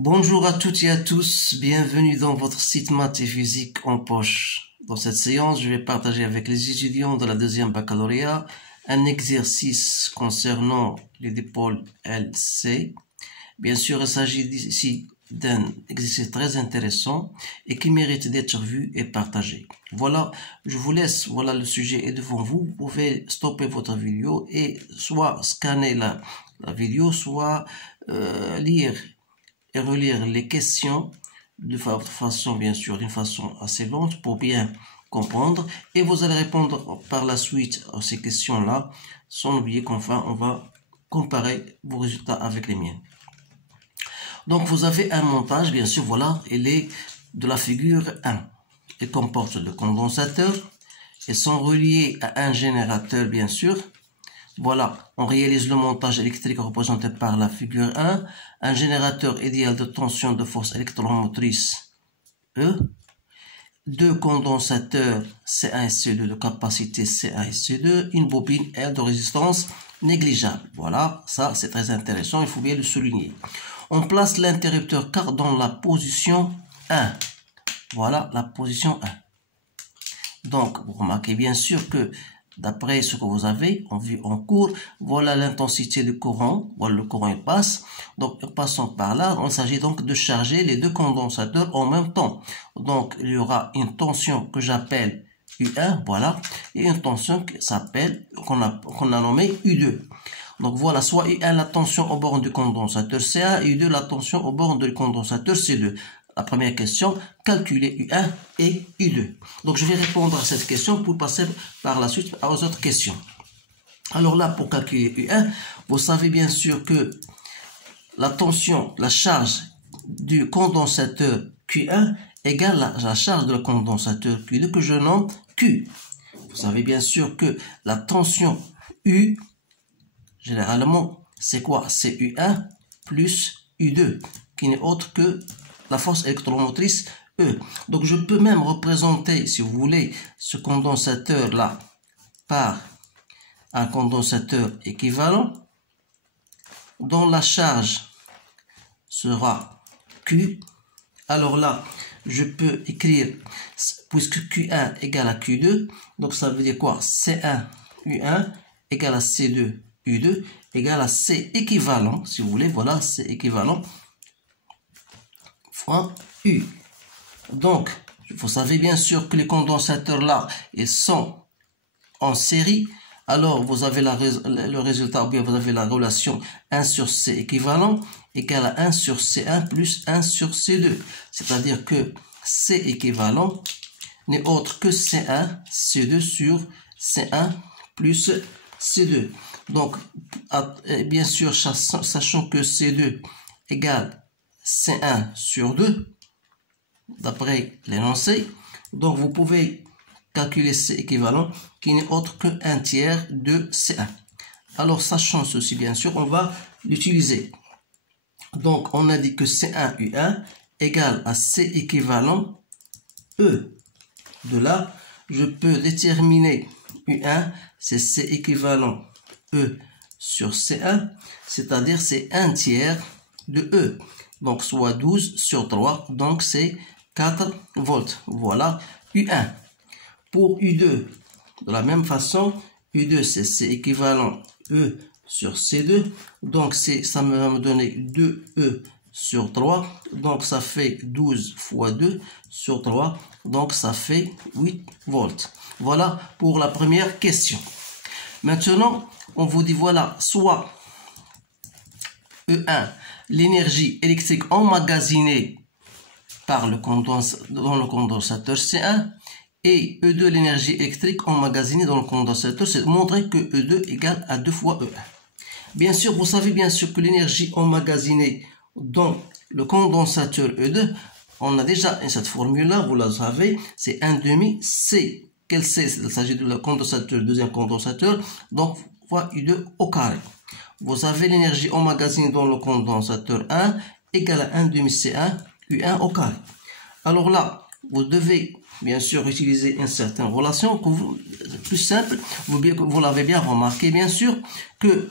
Bonjour à toutes et à tous, bienvenue dans votre site Maths et Physique en poche. Dans cette séance, je vais partager avec les étudiants de la deuxième baccalauréat un exercice concernant les dipôles LC. Bien sûr, il s'agit ici d'un exercice très intéressant et qui mérite d'être vu et partagé. Voilà, je vous laisse, voilà le sujet est devant vous. Vous pouvez stopper votre vidéo et soit scanner la vidéo, soit lire et relire les questions de façon, bien sûr, d'une façon assez lente pour bien comprendre. Et vous allez répondre par la suite à ces questions-là, sans oublier qu'enfin, on va comparer vos résultats avec les miens. Donc, vous avez un montage, bien sûr, voilà, il est de la figure 1. Il comporte le condensateur et sont reliés à un générateur, bien sûr. Voilà, on réalise le montage électrique représenté par la figure 1, un générateur idéal de tension de force électromotrice E, deux condensateurs C1 et C2 de capacité C1 et C2, une bobine L de résistance négligeable. Voilà, ça c'est très intéressant, il faut bien le souligner. On place l'interrupteur car dans la position 1. Voilà la position 1. Donc, vous remarquez bien sûr que d'après ce que vous avez vu en cours, voilà l'intensité du courant. Voilà, le courant il passe. Donc, passant par là, il s'agit donc de charger les deux condensateurs en même temps. Donc, il y aura une tension que j'appelle U1, voilà, et une tension qui s'appelle, qu'on a nommée U2. Donc, voilà, soit U1 la tension au bord du condensateur C1 et U2 la tension au bord du condensateur C2. La première question, calculer U1 et U2. Donc, je vais répondre à cette question pour passer par la suite aux autres questions. Alors là, pour calculer U1, vous savez bien sûr que la tension, la charge du condensateur Q1 égale la charge de le condensateur Q2 que je nomme Q. Vous savez bien sûr que la tension U, généralement, c'est quoi? C'est U1 plus U2, qui n'est autre que la force électromotrice E. Donc, je peux même représenter, si vous voulez, ce condensateur-là par un condensateur équivalent dont la charge sera Q. Alors là, je peux écrire, puisque Q1 égale à Q2, donc ça veut dire quoi? C1 U1 égale à C2 U2 égale à C équivalent, si vous voulez, voilà, C équivalent fois U. Donc, vous savez bien sûr que les condensateurs là, ils sont en série. Alors, vous avez le résultat, ou bien vous avez la relation 1 sur C équivalent égale à 1 sur C1 plus 1 sur C2. C'est-à-dire que C équivalent n'est autre que C1, C2 sur C1 plus C2. Donc, bien sûr, sachant que C2 égale C1 sur 2, d'après l'énoncé. Donc, vous pouvez calculer C équivalent qui n'est autre que 1 tiers de C1. Alors, sachant ceci, bien sûr, on va l'utiliser. Donc, on a dit que C1 U1 égale à C équivalent E. De là, je peux déterminer U1, c'est C équivalent E sur C1, c'est-à-dire c'est 1 tiers de E. Donc, soit 12 sur 3, donc c'est 4 volts. Voilà U1. Pour U2, de la même façon, U2 c'est C équivalent E sur C2. Donc, ça va me donner 2E sur 3. Donc, ça fait 12 fois 2 sur 3. Donc, ça fait 8 volts. Voilà pour la première question. Maintenant, on vous dit, voilà, soit E1, l'énergie électrique emmagasinée par dans le condensateur C1 et E2, l'énergie électrique emmagasinée dans le condensateur, c'est montrer que E2 égale à 2 fois E1. Bien sûr, vous savez bien sûr que l'énergie emmagasinée dans le condensateur E2, on a déjà cette formule-là, vous la savez, c'est 1 demi C. Quel C? Il s'agit de le condensateur, deuxième condensateur, donc fois U2 au carré. Vous avez l'énergie emmagasinée dans le condensateur 1 égale à 1 demi C1 U1 au carré. Alors là, vous devez bien sûr utiliser une certaine relation plus simple. Vous l'avez bien remarqué, bien sûr, que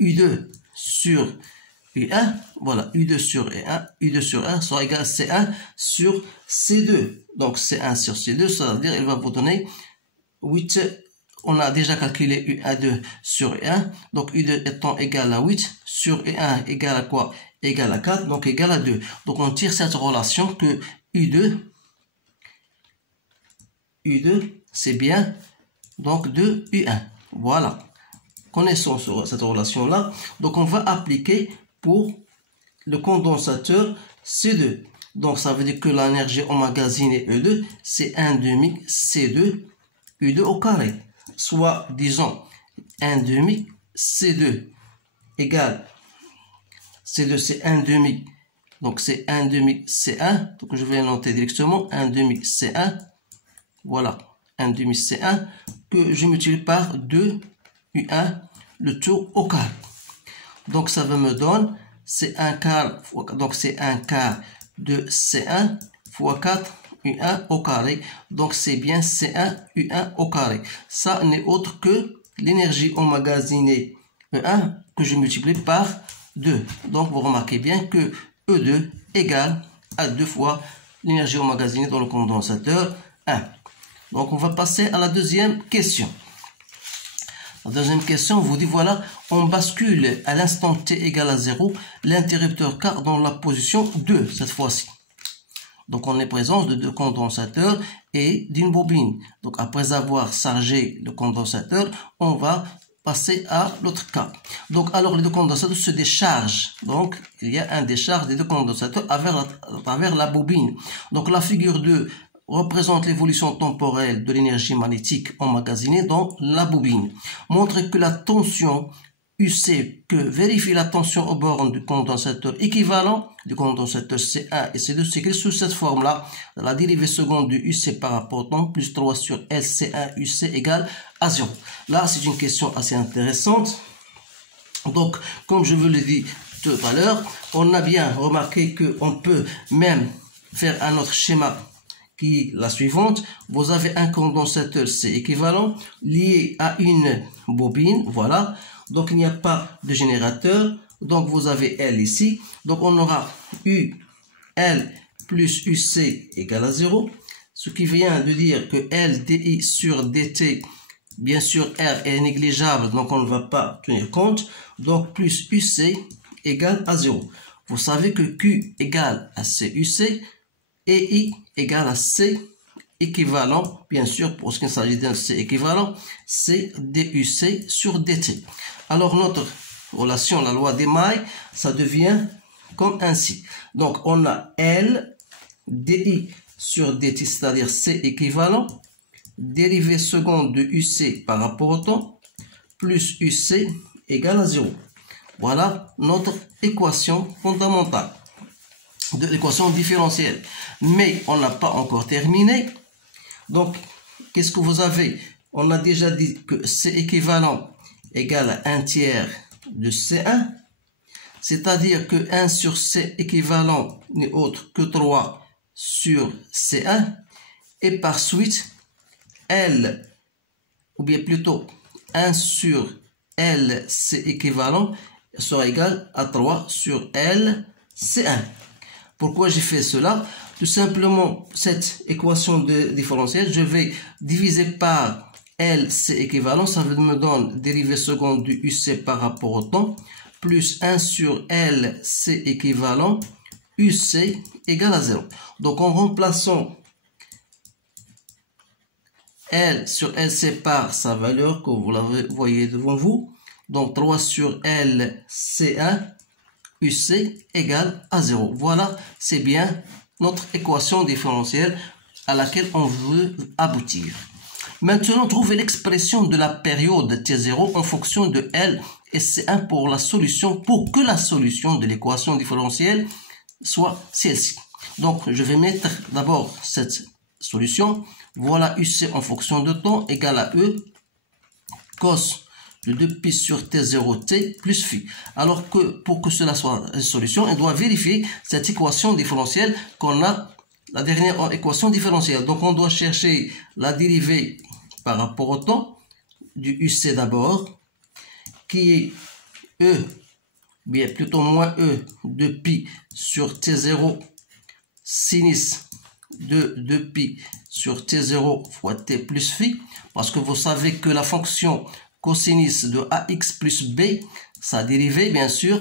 U2 sur U1, voilà, U2 sur U2 sur 1 sera égal à C1 sur C2. Donc C1 sur C2, ça veut dire il va vous donner 8. On a déjà calculé U1 sur U1, donc U2 étant égal à 8 sur U1 égal à quoi? Égal à 4, donc égal à 2. Donc on tire cette relation que U2 c'est bien donc de U1. Voilà. Connaissons cette relation-là. Donc on va appliquer pour le condensateur C2. Donc ça veut dire que l'énergie emmagasinée E2, c'est 1 demi C2 U2 au carré. Soit, disons, 1 demi C2 égale C2, c'est 1 demi. Donc c'est 1 demi C1. Donc je vais noter directement 1 demi C1. Voilà, 1 demi C1 que je multiplie par 2 U1, le tout au carré. Donc ça va me donner, c'est 1 quart, donc c'est 1 quart de C1 fois 4 U1 au carré. Donc c'est bien C1 U1 au carré. Ça n'est autre que l'énergie emmagasinée E1 que je multiplie par 2. Donc vous remarquez bien que E2 égale à 2 fois l'énergie emmagasinée dans le condensateur 1. Donc on va passer à la deuxième question. La deuxième question vous dit, voilà, on bascule à l'instant t égale à 0 l'interrupteur K dans la position 2 cette fois-ci. Donc on est présence de deux condensateurs et d'une bobine. Donc après avoir chargé le condensateur, on va passer à l'autre cas. Donc alors les deux condensateurs se déchargent. Donc il y a un décharge des deux condensateurs à travers la bobine. Donc la figure 2 représente l'évolution temporelle de l'énergie magnétique emmagasinée dans la bobine. Montre que la tension UC, que vérifie la tension aux bornes du condensateur équivalent du condensateur C1 et C2 s'écrit sous cette forme-là. La dérivée seconde du UC par rapport au temps plus 3 sur LC1 UC égale à 0. Là, c'est une question assez intéressante. Donc, comme je vous l'ai dit tout à l'heure, on a bien remarqué qu'on peut même faire un autre schéma qui est la suivante. Vous avez un condensateur C équivalent lié à une bobine, voilà. Donc il n'y a pas de générateur, donc vous avez L ici. Donc on aura UL plus UC égale à 0, ce qui vient de dire que LDI sur DT, bien sûr R est négligeable, donc on ne va pas tenir compte. Donc plus UC égale à 0. Vous savez que Q égale à CUC, et I égale à C équivalent, bien sûr, pour ce qu'il s'agit d'un C équivalent, c'est DUC sur DT. Alors notre relation, la loi d'Émaille, ça devient comme ainsi. Donc on a L DI sur DT, c'est-à-dire C équivalent, dérivée seconde de UC par rapport au temps, plus UC égale à 0. Voilà notre équation fondamentale de l'équation différentielle. Mais on n'a pas encore terminé. Donc, qu'est-ce que vous avez? On a déjà dit que C équivalent égale à 1 tiers de C1. C'est-à-dire que 1 sur C équivalent n'est autre que 3 sur C1. Et par suite, L, ou bien plutôt 1 sur L C équivalent sera égal à 3 sur L C1. Pourquoi j'ai fait cela? Tout simplement, cette équation de différentielle, je vais diviser par LC équivalent, ça me donne dérivée seconde du UC par rapport au temps, plus 1 sur LC équivalent, UC égale à 0. Donc en remplaçant L sur LC par sa valeur, que vous la voyez devant vous, donc 3 sur LC1, UC égale à 0. Voilà, c'est bien notre équation différentielle à laquelle on veut aboutir. Maintenant, trouvez l'expression de la période T0 en fonction de L et C1 pour la solution, pour que la solution de l'équation différentielle soit celle-ci. Donc, je vais mettre d'abord cette solution. Voilà UC en fonction de temps égale à E cos de 2pi sur T0t plus phi. Alors que pour que cela soit une solution, on doit vérifier cette équation différentielle qu'on a, la dernière équation différentielle. Donc on doit chercher la dérivée par rapport au temps du UC d'abord, qui est E bien plutôt moins E de pi sur T0 sinus de 2pi sur T0 fois T plus phi, parce que vous savez que la fonction cosinus de AX plus B, sa dérivée, bien sûr,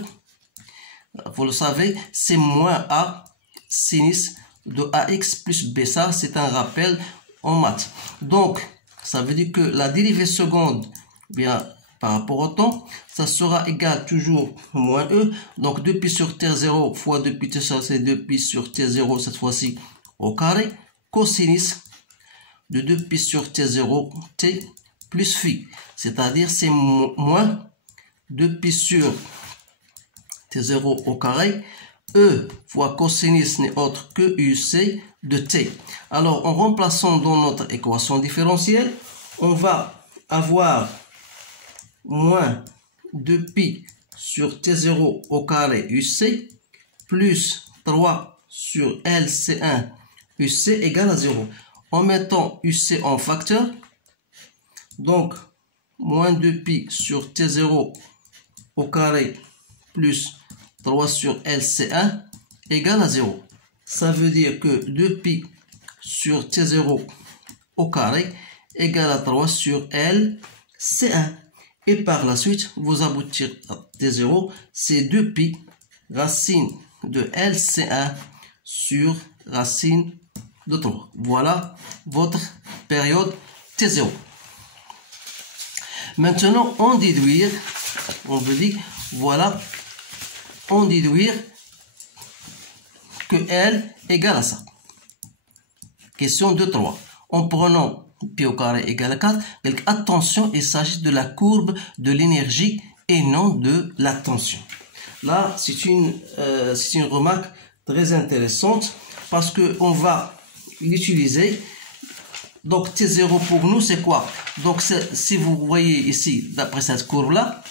vous le savez, c'est moins A sinus de AX plus B. Ça, c'est un rappel en maths. Donc, ça veut dire que la dérivée seconde, bien, par rapport au temps, ça sera égal toujours moins E. Donc, 2pi sur T0 fois 2pi T0, c'est 2pi sur T0, cette fois-ci, au carré, cosinus de 2pi sur T0, T plus phi. C'est-à-dire, c'est moins 2pi sur T0 au carré, E fois cosinus n'est autre que UC de T. Alors, en remplaçant dans notre équation différentielle, on va avoir moins 2pi sur T0 au carré UC plus 3 sur LC1 UC égale à 0. En mettant UC en facteur, donc moins 2pi sur T0 au carré plus 3 sur LC1 égale à 0. Ça veut dire que 2pi sur T0 au carré égale à 3 sur LC1. Et par la suite, vous aboutir à T0, c'est 2pi racine de LC1 sur racine de 3. Voilà votre période T0. Maintenant, on déduire, on veut dire, voilà, on déduire que L égale à ça. Question 2-3. En prenant pi au carré égale à 4, donc attention, il s'agit de la courbe de l'énergie et non de la tension. Là, c'est une remarque très intéressante parce qu'on va l'utiliser. Donc T0 pour nous, c'est quoi? Donc si vous voyez ici, d'après cette courbe-là,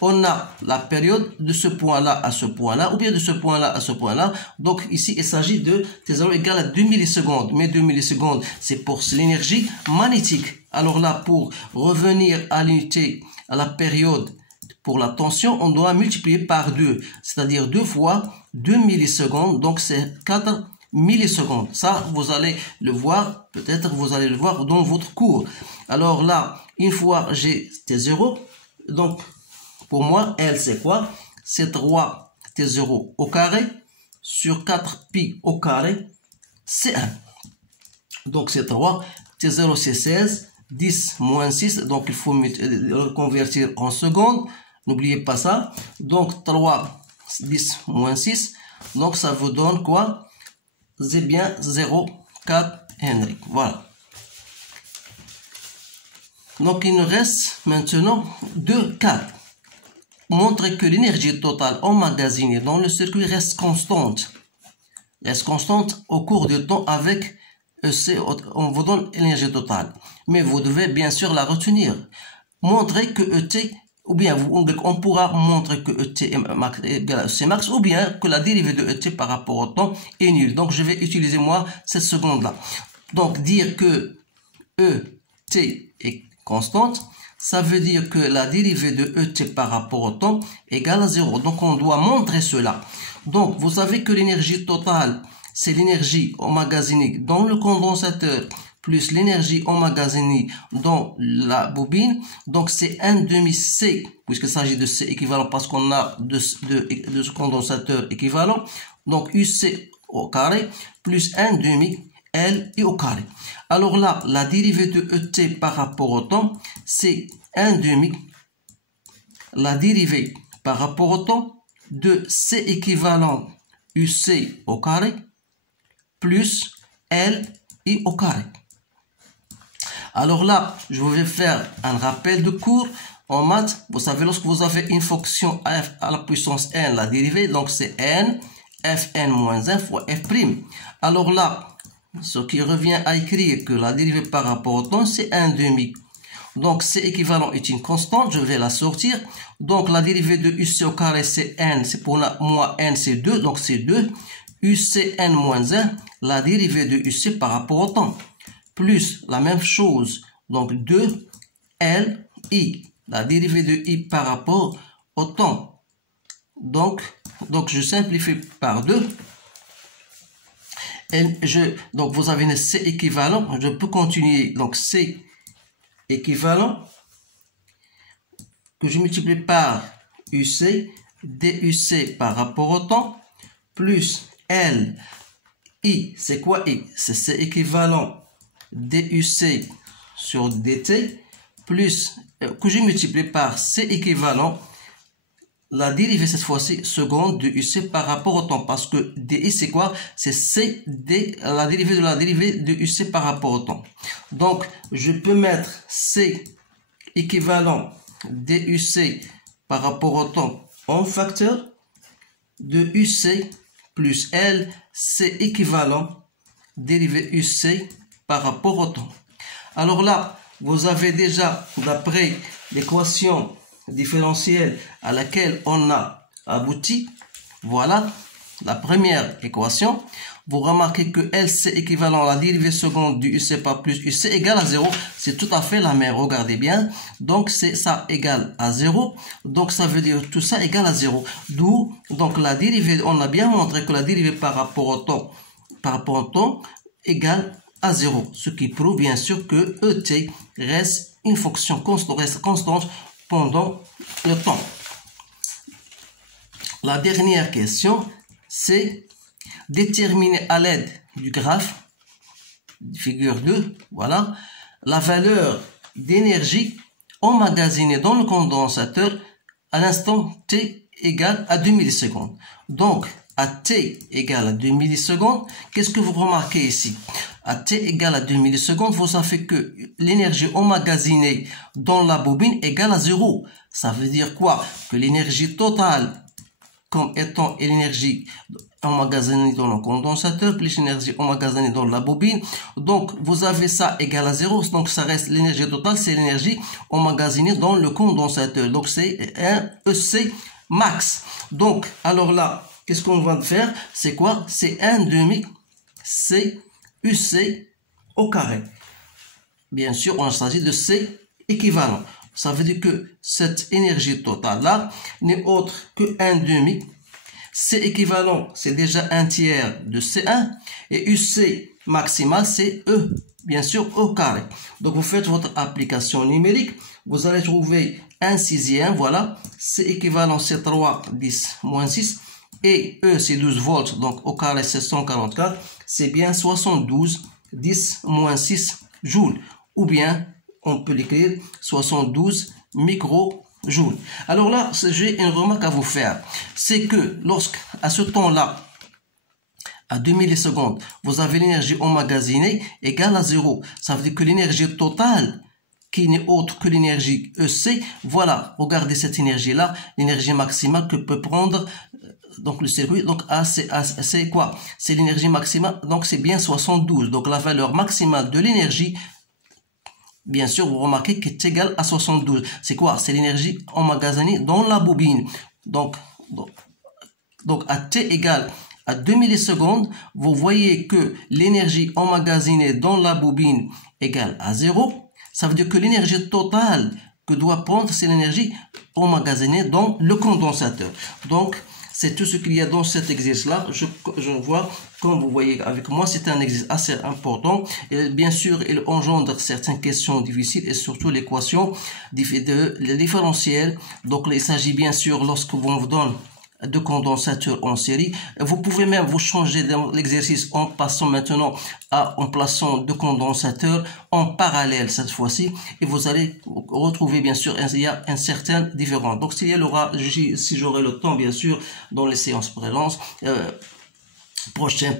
on a la période de ce point-là à ce point-là, ou bien de ce point-là à ce point-là. Donc ici, il s'agit de T0 égale à 2 millisecondes. Mais 2 millisecondes, c'est pour l'énergie magnétique. Alors là, pour revenir à l'unité, à la période, pour la tension, on doit multiplier par 2. C'est-à-dire 2 fois 2 millisecondes. Donc c'est 4 millisecondes. Ça, vous allez le voir, peut-être vous allez le voir dans votre cours. Alors là, une fois j'ai T0, donc pour moi, L, c'est quoi? C'est 3 T0 au carré sur 4 pi au carré, c'est 1. Donc, c'est 3. T0, c'est 16. 10 moins 6. Donc, il faut le convertir en secondes. N'oubliez pas ça. Donc, 3, 10 moins 6. Donc, ça vous donne quoi? C'est bien 0,4 Henry. Voilà. Donc, il nous reste maintenant 2 cas. Montrer que l'énergie totale emmagasinée dans le circuit reste constante au cours du temps avec EC, on vous donne l'énergie totale. Mais vous devez bien sûr la retenir. Montrer que ET, ou bien on pourra montrer que ET est égal à EC max, ou bien que la dérivée de ET par rapport au temps est nulle. Donc je vais utiliser moi cette seconde-là. Donc dire que ET est constante, ça veut dire que la dérivée de ET par rapport au temps égale à 0. Donc, on doit montrer cela. Donc, vous savez que l'énergie totale, c'est l'énergie emmagasinée dans le condensateur plus l'énergie emmagasinée dans la bobine. Donc, c'est 1/2 C, puisqu'il s'agit de C équivalent parce qu'on a deux condensateurs équivalents. Donc, UC au carré plus 1/2 L et au carré. Alors là, la dérivée de ET par rapport au temps, c'est 1/2 la dérivée par rapport au temps de C équivalent UC au carré plus L et au carré. Alors là, je vais faire un rappel de cours. En maths, vous savez, lorsque vous avez une fonction f à la puissance n, la dérivée, donc c'est n, fn moins 1 fois f'. Alors là, ce qui revient à écrire que la dérivée par rapport au temps, c'est 1/2. Donc, C équivalent est une constante, je vais la sortir. Donc, la dérivée de UC au carré, c'est n, c'est pour moi, n, c'est 2, donc c'est 2. UCn moins 1, la dérivée de UC par rapport au temps. Plus la même chose, donc 2, L, I. La dérivée de I par rapport autant. Donc je simplifie par 2. Donc vous avez un C équivalent. Je peux continuer. Donc C équivalent que je multiplie par UC, DUC par rapport au temps, plus L, I. C'est quoi I? C'est C équivalent DUC sur DT, plus que je multiplie par C équivalent la dérivée cette fois-ci seconde de UC par rapport au temps, parce que DI c'est quoi? C'est C D, la dérivée de UC par rapport au temps. Donc je peux mettre C équivalent DUC par rapport au temps en facteur de UC plus L, C équivalent dérivée UC par rapport au temps. Alors là, vous avez déjà, d'après l'équation différentielle à laquelle on a abouti, voilà la première équation. Vous remarquez que LC équivalent à la dérivée seconde du UC par plus UC égale à 0. C'est tout à fait la même, regardez bien. Donc c'est ça égale à 0. Donc ça veut dire tout ça égale à 0. D'où donc la dérivée, on a bien montré que la dérivée par rapport au temps égale à 0. Ce qui prouve bien sûr que ET reste une fonction constante pendant le temps. La dernière question, c'est déterminer à l'aide du graphe, figure 2, voilà, la valeur d'énergie emmagasinée dans le condensateur à l'instant t égale à 2 millisecondes. Donc, à t égale à 2 millisecondes, qu'est-ce que vous remarquez ici? À t égale à 2 millisecondes, vous savez que l'énergie emmagasinée dans la bobine égale à 0. Ça veut dire quoi? Que l'énergie totale comme étant l'énergie emmagasinée dans le condensateur plus l'énergie emmagasinée dans la bobine. Donc, vous avez ça égal à 0. Donc, ça reste l'énergie totale, c'est l'énergie emmagasinée dans le condensateur. Donc, c'est un EC max. Donc, alors là, qu'est-ce qu'on va faire? C'est quoi? C'est 1/2 C UC au carré. Bien sûr, on s'agit de C équivalent. Ça veut dire que cette énergie totale-là n'est autre que 1/2. C équivalent, c'est déjà 1/3 de C1. Et UC maximal, c'est E, bien sûr, au carré. Donc, vous faites votre application numérique. Vous allez trouver 1/6, voilà. C équivalent, c'est 3, 10, moins 6. Et E, c'est 12 volts. Donc, au carré, c'est 144. C'est bien 72, 10, moins 6 joules. Ou bien, on peut l'écrire 72 microjoules. Alors là, j'ai une remarque à vous faire. C'est que à ce temps-là, à 2 millisecondes, vous avez l'énergie emmagasinée égale à 0. Ça veut dire que l'énergie totale, qui n'est autre que l'énergie EC, voilà, regardez cette énergie-là, l'énergie maximale que peut prendre donc le circuit. Donc c'est quoi? C'est l'énergie maximale, donc c'est bien 72. Donc la valeur maximale de l'énergie, bien sûr, vous remarquez qu'elle est égale à 72. C'est quoi? C'est l'énergie emmagasinée dans la bobine. Donc à t égale à 2 millisecondes, vous voyez que l'énergie emmagasinée dans la bobine égale à 0. Ça veut dire que l'énergie totale que doit prendre, c'est l'énergie emmagasinée dans le condensateur. Donc, c'est tout ce qu'il y a dans cet exercice-là. Je vois, comme vous voyez avec moi, c'est un exercice assez important. Et bien sûr, il engendre certaines questions difficiles et surtout l'équation différentielle. Donc, il s'agit bien sûr, lorsque vous donne de condensateurs en série, vous pouvez même vous changer dans l'exercice en passant maintenant en plaçant de condensateurs en parallèle cette fois-ci, et vous allez retrouver bien sûr il y a un certain différence. Donc si j'aurai le temps bien sûr dans les séances prochaines,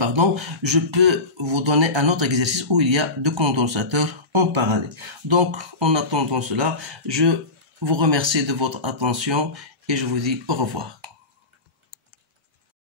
je peux vous donner un autre exercice où il y a deux condensateurs en parallèle. Donc en attendant cela, je vous remercie de votre attention et je vous dis au revoir.